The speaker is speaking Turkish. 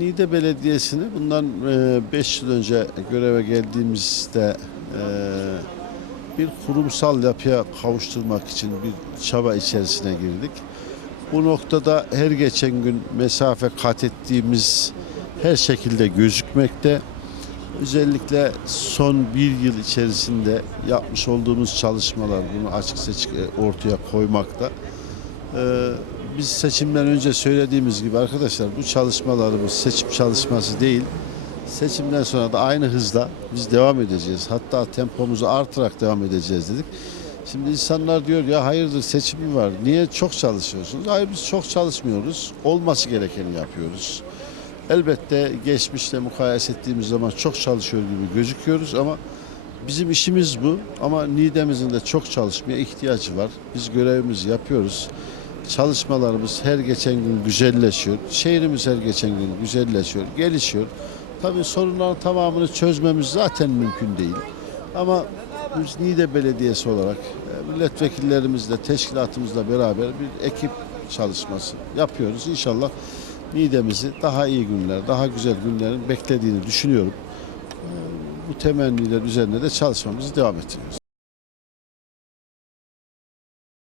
Niğde Belediyesi'ni bundan 5 yıl önce göreve geldiğimizde e, bir kurumsal yapıya kavuşturmak için bir çaba içerisine girdik. Bu noktada her geçen gün mesafe kat ettiğimiz her şekilde gözükmekte. Özellikle son bir yıl içerisinde yapmış olduğumuz çalışmalar bunu açık seçik e, ortaya koymakta. Ee, biz seçimden önce söylediğimiz gibi arkadaşlar bu çalışmalarımız seçim çalışması değil. Seçimden sonra da aynı hızla biz devam edeceğiz. Hatta tempomuzu artırarak devam edeceğiz dedik. Şimdi insanlar diyor ya hayırdır seçim mi var? Niye çok çalışıyorsunuz? Hayır biz çok çalışmıyoruz. Olması gerekeni yapıyoruz. Elbette geçmişle mukayese ettiğimiz zaman çok çalışıyor gibi gözüküyoruz ama bizim işimiz bu. Ama Niğde'mizin de çok çalışmaya ihtiyacı var. Biz görevimizi yapıyoruz. Çalışmalarımız her geçen gün güzelleşiyor. Şehrimiz her geçen gün güzelleşiyor, gelişiyor. Tabii sorunların tamamını çözmemiz zaten mümkün değil. Ama biz Niğde Belediyesi olarak e, milletvekillerimizle, teşkilatımızla beraber bir ekip çalışması yapıyoruz. İnşallah Niğde'mizi daha iyi günler, daha güzel günlerin beklediğini düşünüyorum. E, Bu temenniler üzerine de çalışmamızı devam ettiriyoruz.